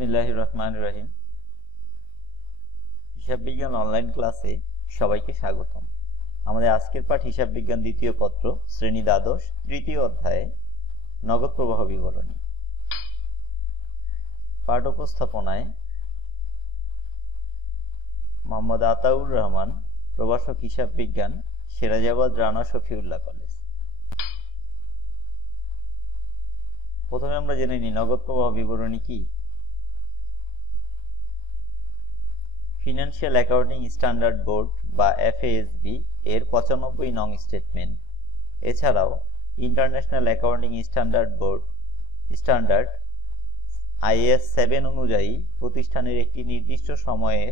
বিসমিল্লাহির রহমানির রহিম। হিসাব বিজ্ঞান অনলাইন ক্লাসে সবাইকে স্বাগতম। আমাদের আজকের পাঠ হিসাব বিজ্ঞান দ্বিতীয় পত্র, শ্রেণী দ্বাদশ, তৃতীয় অধ্যায়ে নগদ প্রবাহ বিবরণী। পাঠ উপস্থাপনায় মোহাম্মদ আতাউর রহমান, প্রভাষক হিসাব বিজ্ঞান, সিরাজাবাদ রানা শফিউল্লাহ কলেজ। প্রথমে আমরা জেনে নিই নগদ প্রবাহ বিবরণী কি। ফিনান্সিয়াল অ্যাকাউন্টিং স্ট্যান্ডার্ড বোর্ড বা FASB এর 95 নং স্টেটমেন্ট, এছাড়াও international accounting standard board standard IAS 7 অনুযায়ী প্রতিষ্ঠানের একটি নির্দিষ্ট সময়ে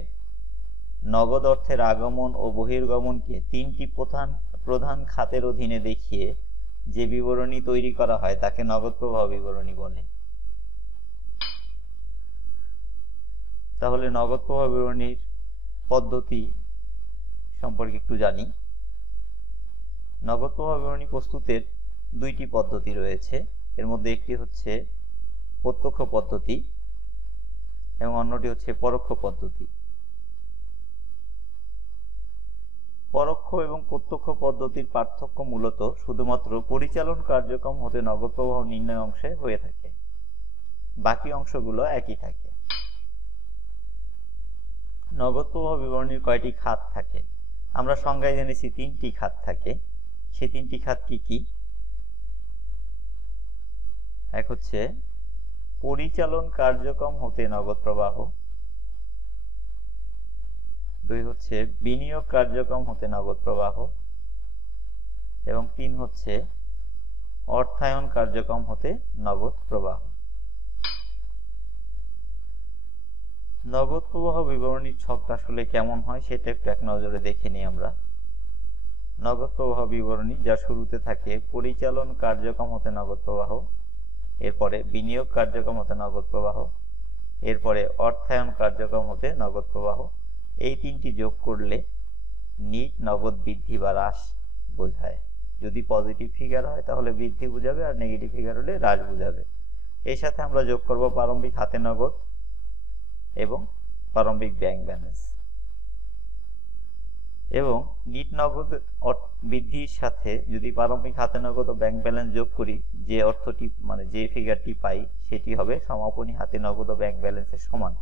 নগদ অর্থের আগমন ও বহির্গমনকে তিনটি প্রধান খাতের অধীনে দেখিয়ে যে বিবরণী তৈরি করা হয় তাকে নগদ প্রবাহ বিবরণী বলে। তাহলে নগদ প্রবাহ বিবরণীর পদ্ধতি সম্পর্কে একটু জানি। নগদ প্রবাহ বিবরণী প্রস্তুতের দুইটি পদ্ধতি রয়েছে। এর মধ্যে একটি হচ্ছে প্রত্যক্ষ পদ্ধতি এবং অন্যটি হচ্ছে পরোক্ষ পদ্ধতি। পরোক্ষ এবং প্রত্যক্ষ পদ্ধতির পার্থক্য মূলত শুধুমাত্র পরিচালন কার্যক্রম হতে নগদ প্রবাহ নির্ণয় অংশে হয়ে থাকে, বাকি অংশগুলো একই থাকে। নগদ প্রবাহ বিবরণীর কয়টি খাত থাকে? আমরা সংজ্ঞায় জেনেছি তিনটি খাত থাকে। সেই তিনটি খাত কি কি? এক হচ্ছে পরিচালন কার্যক্রম হতে নগদ প্রবাহ, দুই হচ্ছে বিনিয়োগ কার্যক্রম হতে নগদ প্রবাহ, এবং তিন হচ্ছে অর্থায়ন কার্যক্রম হতে নগদ প্রবাহ। নগদ প্রবাহ বিবরণীর ছকটা আসলে কেমন হয় সেটা একটু এক নজরে দেখে নিই আমরা। নগদ প্রবাহ বিবরণী যা শুরুতে থাকে পরিচালন কার্যক্রম হতে নগদ প্রবাহ, এরপরে বিনিয়োগ কার্যক্রম হতে নগদ প্রবাহ, এরপরে অর্থায়ন কার্যক্রম হতে নগদ প্রবাহ। এই তিনটি যোগ করলে নিট নগদ বৃদ্ধি বা হ্রাস বোঝায়। যদি পজিটিভ ফিগার হয় তাহলে বৃদ্ধি বোঝাবে, আর নেগেটিভ ফিগার হলে হ্রাস বোঝাবে। এর সাথে আমরা যোগ করব প্রারম্ভিক হাতে নগদ এবং প্রারম্ভিক ব্যাংক ব্যালেন্স। এবং নিট নগদ বৃদ্ধির সাথে যদি প্রারম্ভিক হাতে নগদ ও ব্যাংক ব্যালেন্স যোগ করি, যে অর্থটি যে ফিগারটি পাই সেটি হবে সমাপনী হাতে নগদ ও ব্যাংক ব্যালেন্সের সমান।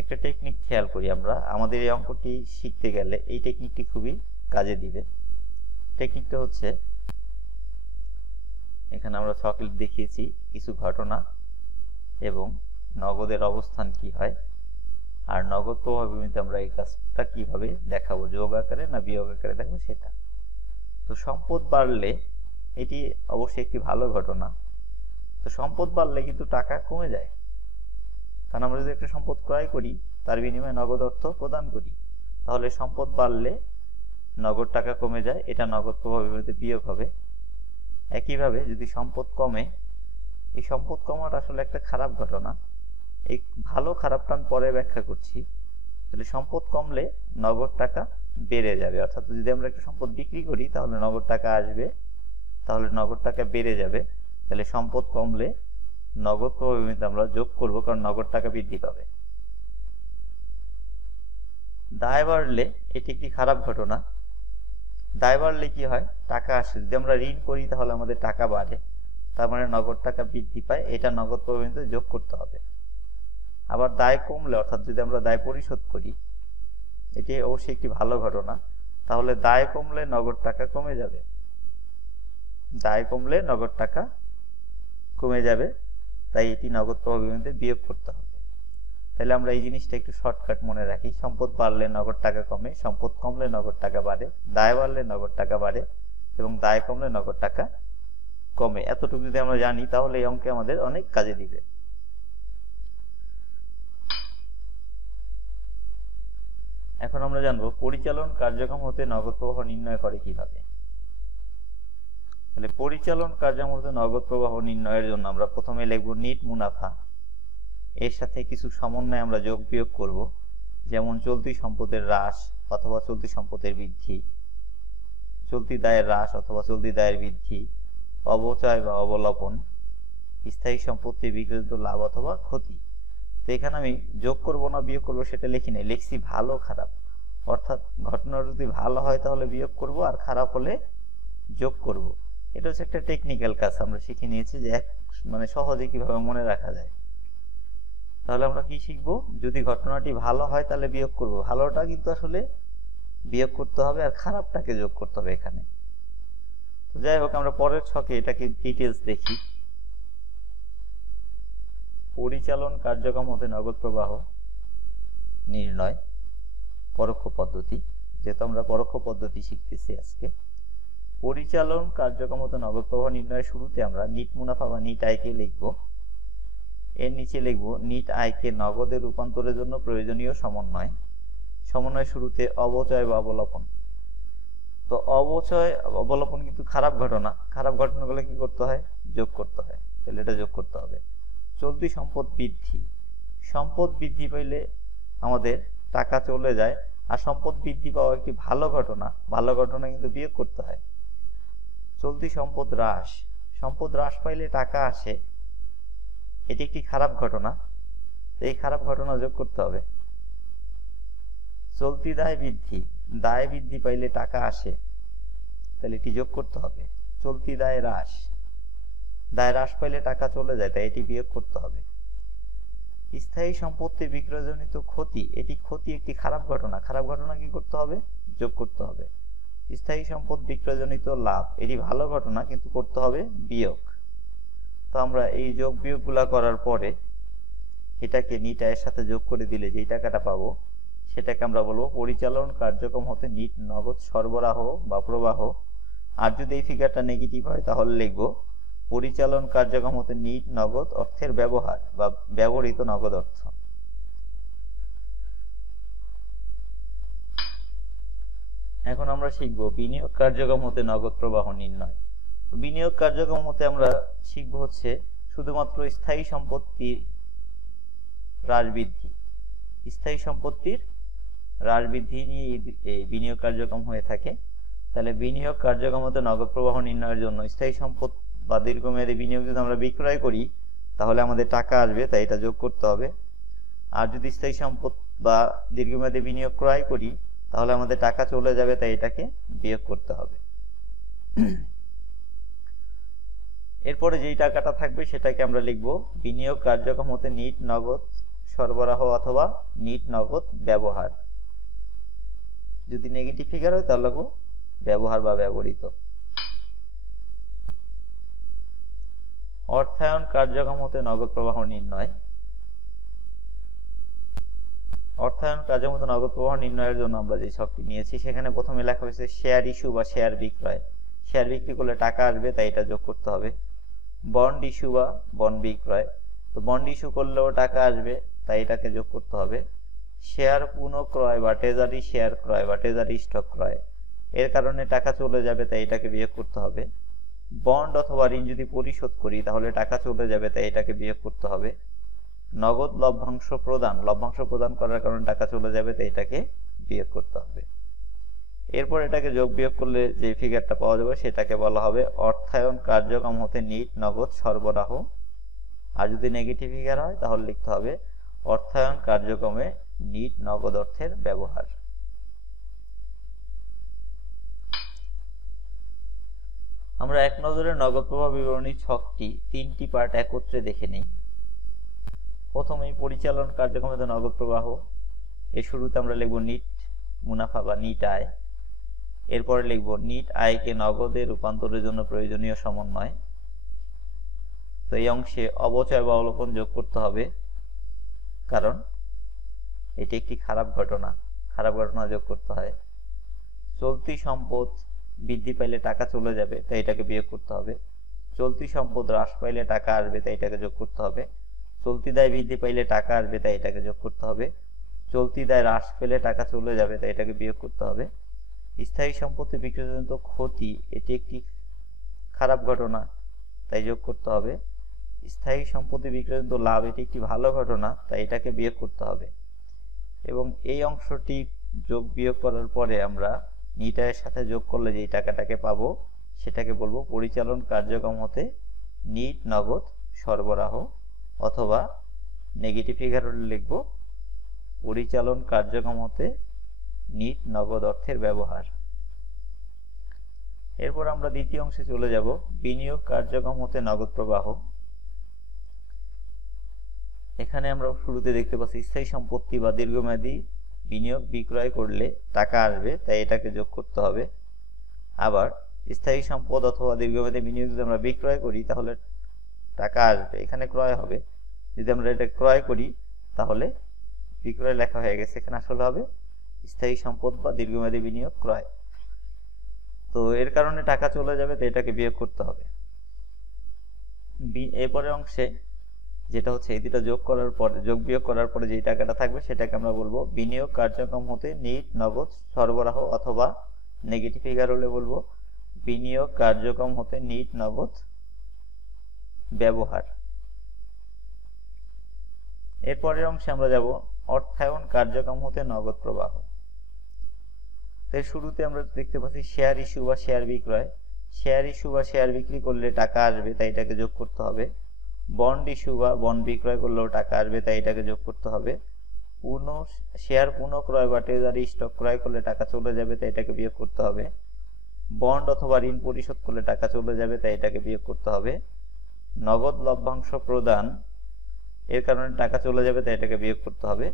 একটা টেকনিক খেয়াল করি আমরা, আমাদের এই অঙ্কটি শিখতে গেলে এই টেকনিকটি খুবই কাজে দিবে। টেকনিকটা হচ্ছে, এখানে আমরা ছকে দেখিয়েছি কিছু ঘটনা এবং নগদের অবস্থান কি হয়, আর নগদ প্রবাহ বিবরণীতে আমরা এই কাজটা কিভাবে দেখাবো, যোগ আকারে না বিয়োগ আকারে দেখাবো সেটা। তো সম্পদ বাড়লে, এটি অবশ্যই একটি ভালো ঘটনা। তো সম্পদ বাড়লে কিন্তু টাকা কমে যায়, কারণ আমরা যদি একটা সম্পদ ক্রয় করি তার বিনিময়ে নগদ অর্থ প্রদান করি, তাহলে সম্পদ বাড়লে নগদ টাকা কমে যায়, এটা নগদ প্রবাহ বিবরণীতে বিয়োগ হবে। একইভাবে যদি সম্পদ কমে, এই সম্পদ কমাটা আসলে একটা খারাপ ঘটনা। এই ভালো খারাপটা আমি পরে ব্যাখ্যা করছি। তাহলে সম্পদ কমলে নগদ টাকা বেড়ে যাবে, অর্থাৎ যদি আমরা একটা সম্পদ বিক্রি করি তাহলে নগদ টাকা আসবে, তাহলে নগদ টাকা বেড়ে যাবে। তাহলে সম্পদ কমলে নগদ প্রবাহ বিবরণীতে আমরা যোগ করব, কারণ নগদ টাকা বৃদ্ধি পাবে। দায় বাড়লে এটি একটি খারাপ ঘটনা। দায় বাড়লে কি হয়? টাকা আসে। যদি আমরা ঋণ করি তাহলে আমাদের টাকা বাড়ে, তার মানে নগদ টাকা বৃদ্ধি পায়, এটা নগদ প্রবাহ বিবরণীতে যোগ করতে হবে। আবার দায় কমলে, অর্থাৎ যদি আমরা দায় পরিশোধ করি, এটি অবশ্যই একটি ভালো ঘটনা। তাহলে দায় কমলে নগদ টাকা কমে যাবে, দায় কমলে নগদ টাকা কমে যাবে, তাই এটি নগদ প্রবাহ বিবরণীতে বিয়োগ করতে হবে। তাহলে আমরা এই জিনিসটা একটু শর্টকাট মনে রাখি। সম্পদ বাড়লে নগদ টাকা কমে, সম্পদ কমলে নগদ টাকা বাড়ে, দায় বাড়লে নগদ টাকা বাড়ে, এবং দায় কমলে নগদ টাকা কমে। এতটুকু যদি আমরা জানি তাহলে এই অঙ্কে আমাদের অনেক কাজে দিবে। এখন আমরা জানবো পরিচালন কার্যক্রম হতে নগদ প্রবাহ নির্ণয় করে কিভাবে। তাহলে পরিচালন কার্যক্রম হতে নগদ প্রবাহ নির্ণয়ের জন্য আমরা প্রথমে লিখব নিট মুনাফা। এর সাথে কিছু সমন্বয় আমরা যোগ বিয়োগ করব, যেমন চলতি সম্পদের হ্রাস অথবা চলতি সম্পদের বৃদ্ধি, চলতি দায়ের হ্রাস অথবা চলতি দায়ের বৃদ্ধি, অবচয় বা অবলোপন, স্থায়ী সম্পত্তি বিক্রিত লাভ অথবা ক্ষতি। তো এখানে আমি যোগ করব না বিয়োগ করব সেটা লিখি নাই, লিখছি ভালো খারাপ। অর্থাৎ ঘটনা যদি ভালো হয় তাহলে বিয়োগ করব, আর খারাপ হলে যোগ করব। এটা হচ্ছে একটা টেকনিক্যাল কাজ, আমরা শিখে নিয়েছি যে মানে সহজে কিভাবে মনে রাখা যায়। তাহলে আমরা কি শিখবো, যদি ঘটনাটি ভালো হয় তাহলে বিয়োগ করব, ভালোটা কিন্তু আসলে বিয়োগ করতে হবে আর খারাপটাকে যোগ করতে হবে এখানে। তো যাই হোক, আমরা পরের ছকে এটাকে ডিটেলস দেখি। পরিচালন কার্যক্রম হতে নগদ প্রবাহ নির্ণয় পরোক্ষ পদ্ধতি, যেহেতু আমরা পরোক্ষ পদ্ধতি শিখতেছি আজকে। পরিচালন কার্যক্রম হতে নগদ প্রবাহ নির্ণয়ের শুরুতে আমরা নিট মুনাফা বা নিট আয়কে লিখব। এর নিচে লিখব নিট আয়কে নগদে রূপান্তরের জন্য প্রয়োজনীয় সমন্বয়। সমন্বয় শুরুতে অবচয় বা অবলোপন। তো অবচয় অবলোপন কিন্তু খারাপ ঘটনা, খারাপ ঘটনাগুলো কি করতে হয়, যোগ করতে হয়, তাহলে এটা যোগ করতে হবে। চলতি সম্পদ বৃদ্ধি, সম্পদ বৃদ্ধি পাইলে আমাদের টাকা চলে যায়, আর সম্পদ বৃদ্ধি পাওয়া একটি ভালো ঘটনা, ভালো ঘটনা কিন্তু বিয়োগ করতে হয়। চলতি সম্পদ হ্রাস, সম্পদ হ্রাস পাইলে টাকা আসে, এটি একটি খারাপ ঘটনা, এই খারাপ ঘটনা যোগ করতে হবে। চলতি দায় বৃদ্ধি, দায় বৃদ্ধি পাইলে টাকা আসে, তাহলে এটি যোগ করতে হবে। চলতি দায় হ্রাস, দায় হ্রাস পাইলে টাকা চলে যায়, তাই এটি বিয়োগ করতে হবে। স্থায়ী সম্পত্তি বিক্রয়জনিত ক্ষতি, এটি ক্ষতি একটি খারাপ ঘটনা, খারাপ ঘটনা কি করতে হবে, যোগ করতে হবে। স্থায়ী সম্পদ বিক্রয়জনিত লাভ, এটি ভালো ঘটনা কিন্তু করতে হবে বিয়োগ। তো আমরা এই যোগ বিয়োগ গুলা করার পরে এটাকে নিট আয়ের সাথে যোগ করে দিলে যেই টাকাটা পাবো সেটাকে আমরা বলবো পরিচালন কার্যক্রম হতে নিট নগদ সরবরাহ বা প্রবাহ। আর যদি এই ফিগারটা নেগেটিভ হয় তাহলে লিখবো পরিচালন কার্যক্রম হতে নিট নগদ অর্থের ব্যবহার বা ব্যবহৃত নগদ অর্থ। এখন আমরা শিখবো বিনিয়োগ কার্যক্রম হতে নগদ প্রবাহ নির্ণয়। বিনিয়োগ কার্যক্রম হতে আমরা শিখবো হচ্ছে শুধুমাত্র স্থায়ী সম্পত্তির হ্রাস বৃদ্ধি, স্থায়ী সম্পত্তির হ্রাস বৃদ্ধি নিয়ে এই বিনিয়োগ কার্যক্রম হয়ে থাকে। তাহলে বিনিয়োগ কার্যক্রম হতে নগদ প্রবাহ নির্ণয়ের জন্য স্থায়ী সম্পদ বা দীর্ঘমেয়াদী বিনিয়োগ যদি আমরা বিক্রয় করি তাহলে আমাদের টাকা আসবে, তাই এটা যোগ করতে হবে। আর যদি স্থায়ী সম্পদ বা দীর্ঘমেয়াদী বিনিয়োগ ক্রয় করি তাহলে আমাদের টাকা চলে যাবে, তাই এটাকে বিয়োগ করতে হবে। এরপরে যেই টাকাটা থাকবে সেটাকে আমরা লিখব বিনিয়োগ কার্যক্রম হতে নিট নগদ সরবরাহ অথবা নিট নগদ ব্যবহার। যদি নেগেটিভ ফিগার হয় তাহলে লিখব ব্যবহার বা ব্যবহৃত। অর্থায়ন কার্যক্রম হতে নগদ প্রবাহ নির্ণয়। অর্থায়ন কার্যক্রম হতে নগদ প্রবাহ নির্ণয়ের জন্য আমরা যে ছকটি নিয়েছি সেখানে প্রথমে লেখা হয়েছে শেয়ার ইস্যু বা শেয়ার বিক্রয়। শেয়ার বিক্রি করলে টাকা আসবে, তাই এটা যোগ করতে হবে। বন্ড ইস্যু বা বন্ড বিক্রয়, তো বন্ড ইস্যু করলেও টাকা আসবে, তাই এটাকে যোগ করতে হবে। শেয়ার পুনঃক্রয় বা ট্রেজারি শেয়ার ক্রয় বা ট্রেজারি স্টক ক্রয়, এর কারণে টাকা চলে যাবে, তাই এটাকে বিয়োগ করতে হবে। বন্ড অথবা ঋণ যদি পরিশোধ করি তাহলে টাকা চলে যাবে, তাই এটাকে বিয়োগ করতে হবে। নগদ লভ্যাংশ প্রদান, লভ্যাংশ প্রদান করার কারণে টাকা চলে যাবে, তাই এটাকে বিয়োগ করতে হবে। এরপর এটাকে যোগ বিয়োগ করলে যে ফিগারটা পাওয়া যাবে সেটাকে বলা হবে অর্থায়ন কার্যক্রম হতে নিট নগদ সরবরাহ। আর যদি নেগেটিভ ফিগার হয় তাহলে লিখতে হবে অর্থায়ন কার্যক্রমে নিট নগদ অর্থের ব্যবহার। আমরা এক নজরে নগদ প্রবাহ বিবরণী ছকটি তিনটি পার্ট একত্রে দেখে নেই। প্রথমেই পরিচালন কার্যক্রম হতে নগদ প্রবাহ, এর শুরুতে আমরা লিখব নিট মুনাফা বা নিট আয়। এরপরে লিখব নিট আয়কে নগদে রূপান্তরের জন্য প্রয়োজনীয় সমন্বয়। তো এই অংশে অবচয় বা অবলোপন যোগ করতে হবে, কারণ এটি একটি খারাপ ঘটনা, খারাপ ঘটনা যোগ করতে হয়। চলতি সম্পদ বৃদ্ধি পাইলে টাকা চলে যাবে, তাই এটাকে বিয়োগ করতে হবে। চলতি সম্পদ হ্রাস পাইলে টাকা আসবে, তাই এটাকে যোগ করতে হবে। চলতি দায় বৃদ্ধি পাইলে টাকা আসবে, তাই এটাকে যোগ করতে হবে। চলতি দায় হ্রাস পেলে টাকা চলে যাবে, তাই এটাকে বিয়োগ করতে হবে। স্থায়ী সম্পত্তি বিক্রয়জনিত ক্ষতি, এটি একটি খারাপ ঘটনা, তাই যোগ করতে হবে। স্থায়ী সম্পত্তি বিক্রয়জনিত লাভ, এটি একটি ভালো ঘটনা, তাই এটাকে বিয়োগ করতে হবে। এবং এই অংশটি যোগ বিয়োগ করার পরে আমরা নিট আয়ের সাথে যোগ করলে যেই টাকাটাকে পাবো সেটাকে বলবো পরিচালন কার্যক্রম হতে নিট নগদ সরবরাহ, অথবা নেগেটিভ ফিগার হলে লিখবো পরিচালন কার্যক্রম হতে নিট নগদ অর্থের ব্যবহার। এরপর আমরা দ্বিতীয় অংশে চলে যাব, বিনিয়োগ কার্যক্রম হতে নগদ প্রবাহ। এখানে আমরা শুরুতে দেখতে পাচ্ছি স্থায়ী সম্পত্তি বা দীর্ঘমেয়াদী বিনিয়োগ বিক্রয় করলে টাকা আসবে, তাই এটাকে যোগ করতে হবে। আবার স্থায়ী সম্পদ অথবা দীর্ঘমেয়াদী বিনিয়োগ যদি আমরা বিক্রয় করি তাহলে টাকা আসবে, এখানে ক্রয় হবে। যদি আমরা এটা ক্রয় করি তাহলে বিক্রয় লেখা হয়ে গেছে, এখানে আসলে হবে স্থায়ী সম্পদ বা দীর্ঘমেয়াদী বিনিয়োগ ক্রয়। তো এর কারণে টাকা চলে যাবে, তো এটাকে বিয়োগ করতে হবে। এরপরের অংশে যেটা হচ্ছে এই দুটো যোগ করার পরে, যোগ বিয়োগ করার পরে যে টাকাটা থাকবে সেটাকে আমরা বলবো বিনিয়োগ কার্যক্রম হতে নিট নগদ সরবরাহ, অথবা নেগেটিভ ফিগার হলে বলবো বিনিয়োগ কার্যক্রম হতে নিট নগদ ব্যবহার। এরপরের অংশে আমরা যাব অর্থায়ন কার্যক্রম হতে নগদ প্রবাহ। তাই শুরুতে আমরা দেখতে পাচ্ছি শেয়ার ইস্যু বা শেয়ার বিক্রয়। শেয়ার ইস্যু বা শেয়ার বিক্রি করলে টাকা আসবে, তাই এটাকে যোগ করতে হবে। বন্ড ইস্যু বা বন্ড বিক্রয় করলেও টাকা আসবে, তাই এটাকে যোগ করতে হবে। শেয়ার পুনঃক্রয় বা ট্রেজারি স্টক ক্রয় করলে টাকা চলে যাবে, তাই এটাকে বিয়োগ করতে হবে। বন্ড অথবা ঋণ পরিশোধ করলে টাকা চলে যাবে, তাই এটাকে বিয়োগ করতে হবে। নগদ লভ্যাংশ প্রদান, এর কারণে টাকা চলে যাবে, তাই এটাকে বিয়োগ করতে হবে।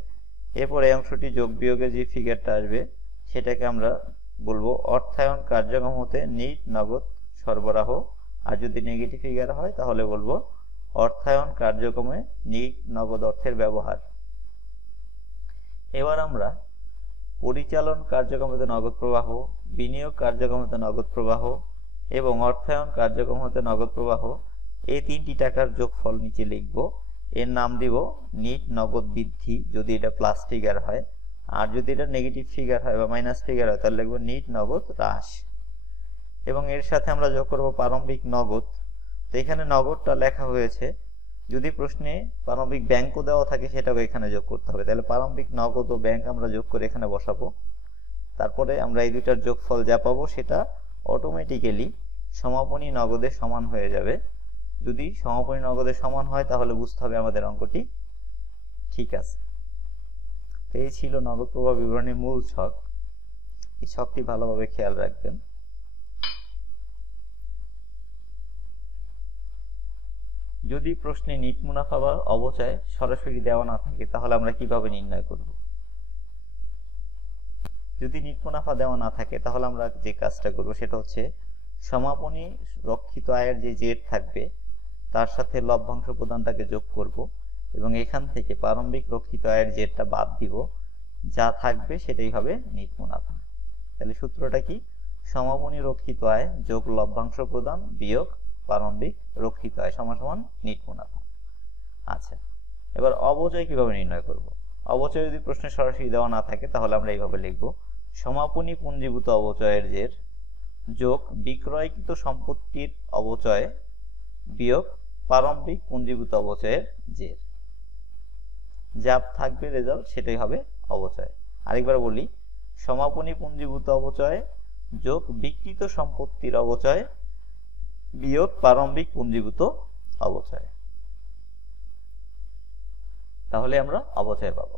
এরপর এই অংশটি যোগ বিয়োগে যে ফিগারটা আসবে সেটাকে আমরা বলবো অর্থায়ন কার্যক্রম হতে নিট নগদ সরবরাহ। আর যদি নেগেটিভ ফিগার হয় তাহলে বলবো অর্থায়ন কার্যক্রমে নিট নগদ অর্থের ব্যবহার। এবার আমরা পরিচালন কার্যক্রম হতে নগদ প্রবাহ, বিনিয়োগ কার্যক্রম হতে নগদ প্রবাহ এবং অর্থায়ন কার্যক্রম হতে নগদ প্রবাহ, এই তিনটি টাকার যোগফল নিচে লিখব। এর নাম দিব নিট নগদ বৃদ্ধি যদি এটা প্লাস ফিগার হয়, আর যদি এটা নেগেটিভ ফিগার হয় বা মাইনাস ফিগার হয় তাহলে লিখব নিট নগদ হ্রাস। এবং এর সাথে আমরা যোগ করব প্রারম্ভিক নগদ। তো এখানে নগদটা লেখা হয়েছে, যদি প্রশ্নে প্রারম্ভিক ব্যাংকও দেওয়া থাকে সেটাও এখানে যোগ করতে হবে। তাহলে প্রারম্ভিক নগদ ও ব্যাংক আমরা যোগ করে এখানে বসাবো। তারপরে আমরা এই দুইটার যোগফল যা পাবো সেটা অটোমেটিক্যালি সমাপনী নগদের সমান হয়ে যাবে। যদি সমাপনী নগদের সমান হয় তাহলে বুঝতে হবে আমাদের অঙ্কটি ঠিক আছে। তো এই ছিল নগদ প্রবাহ বিবরণীর মূল ছক। এই ছকটি ভালোভাবে খেয়াল রাখবেন। যদি প্রশ্নে নিট মুনাফা বা অবচয় সরাসরি দেওয়া না থাকে তাহলে আমরা কিভাবে নির্ণয় করব? যদি নিট মুনাফা দেওয়া না থাকে তাহলে আমরা যে কাজটা করব সেটা হচ্ছে সমাপনী রক্ষিত আয়ের যে জেড থাকবে তার সাথে লভ্যাংশ প্রদানটাকে যোগ করব এবং এখান থেকে প্রারম্ভিক রক্ষিত আয়ের জেডটা বাদ দিব, যা থাকবে সেটাই হবে নিট মুনাফা। তাহলে সূত্রটা কি? সমাপনী রক্ষিত আয় যোগ লভ্যাংশ প্রদান বিয়োগ প্রারম্ভিক রক্ষিত আয় সমান সমান নিট মুনাফা। আচ্ছা, এবার অবচয় কিভাবে নির্ণয় করব? অবচয় যদি প্রশ্নে সরাসরি দেওয়া না থাকে তাহলে আমরা এইভাবে লিখব, সমাপনী পুঞ্জীভূত অবচয়ের জের যোগ বিক্রয়কৃত সম্পত্তির অবচয় বিয়োগ প্রারম্ভিক পুঞ্জীভূত অবচয়ের জের, যা থাকবে রেজাল্ট সেটাই হবে অবচয়। আরেকবার বলি, সমাপনী পুঞ্জীভূত অবচয় যোগ বিক্রিত সম্পত্তির অবচয় বিয়োগ প্রারম্ভিক পুঞ্জীভূত অবচয়, তাহলে আমরা অবচয় পাব।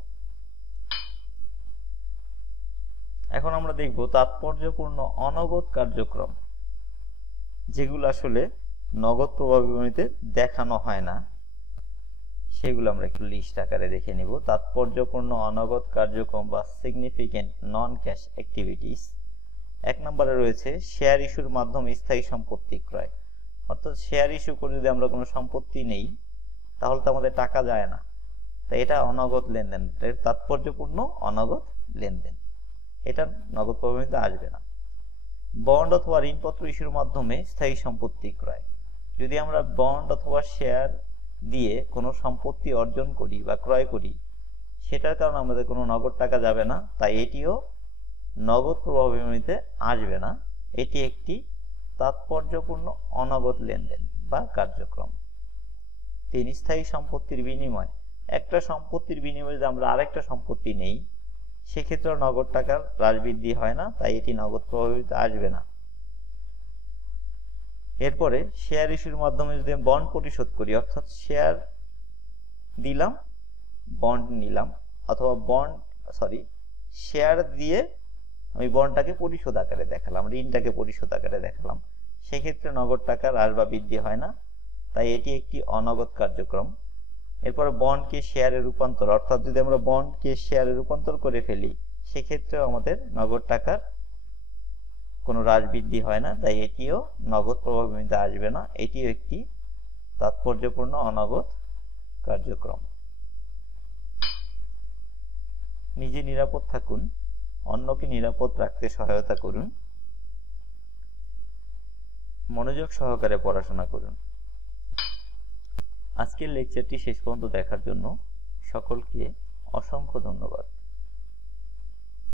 এখন আমরা দেখব তাৎপর্যপূর্ণ অনগদ কার্যক্রম, যেগুলো আসলে নগদ প্রবাহ বিবরণীতে দেখানো হয় না, সেগুলো আমরা একটু লিস্ট আকারে দেখে নিব। তাৎপর্যপূর্ণ অনগদ কার্যক্রম বা সিগনিফিকেন্ট নন ক্যাশ অ্যাক্টিভিটিস। 1 নম্বরে রয়েছে শেয়ার ইস্যুর মাধ্যমে স্থায়ী সম্পত্তি ক্রয়। অর্থাৎ শেয়ার ইস্যু করে যদি আমরা কোনো সম্পত্তি নেই তাহলে তো আমাদের টাকা যায় না, তাই এটা অনগদ লেনদেন, তাৎপর্যপূর্ণ অনগদ লেনদেন, এটা নগদ প্রবাহিতে আসবে না। বন্ড অথবা ঋণপত্র ইস্যুর মাধ্যমে স্থায়ী সম্পত্তি ক্রয়। যদি আমরা বন্ড অথবা শেয়ার দিয়ে কোনো সম্পত্তি অর্জন করি বা ক্রয় করি, সেটার কারণে আমাদের কোনো নগদ টাকা যাবে না, তাই এটিও নগদ প্রবাহ বিবরণীতে আসবে না। এটি একটি তাৎপর্যপূর্ণ অনগদ লেনদেন বা কার্যক্রম। 3 স্থায়ী সম্পত্তির বিনিময়। একটা সম্পত্তির বিনিময়ে যদি আমরা আরেকটা সম্পত্তি নেই, সেক্ষেত্রে নগদ টাকার হ্রাস বৃদ্ধি হয় না, তাই এটি নগদ প্রভাবিত আসবে না। এরপরে শেয়ার ইস্যুর মাধ্যমে যদি আমি বন্ড পরিশোধ করি, অর্থাৎ শেয়ার দিলাম, বন্ড নিলাম, অথবা শেয়ার দিয়ে আমি বন্ডটাকে পরিশোধ আকারে দেখালাম, ঋণটাকে পরিশোধ আকারে দেখালাম, সেক্ষেত্রে নগদ টাকার হ্রাস বা বৃদ্ধি হয় না, তাই এটি একটি অনগদ কার্যক্রম। এরপরে বন্ডকে শেয়ারে রূপান্তর, অর্থাৎ যদি আমরা বন্ডকে শেয়ারে রূপান্তর করে ফেলি, সেক্ষেত্রেও আমাদের নগদ টাকার কোনো হ্রাস বৃদ্ধি হয় না, তাই এটিও নগদ প্রভাবিত আসবে না। এটিও একটি তাৎপর্যপূর্ণ অনগদ কার্যক্রম। নিজে নিরাপদ থাকুন, অন্যকে নিরাপদ রাখতে সহায়তা করুন, মনোযোগ সহকারে পড়াশোনা করুন। আজকের লেকচারটি শেষ পর্যন্ত দেখার জন্য সকলকে অসংখ্য ধন্যবাদ।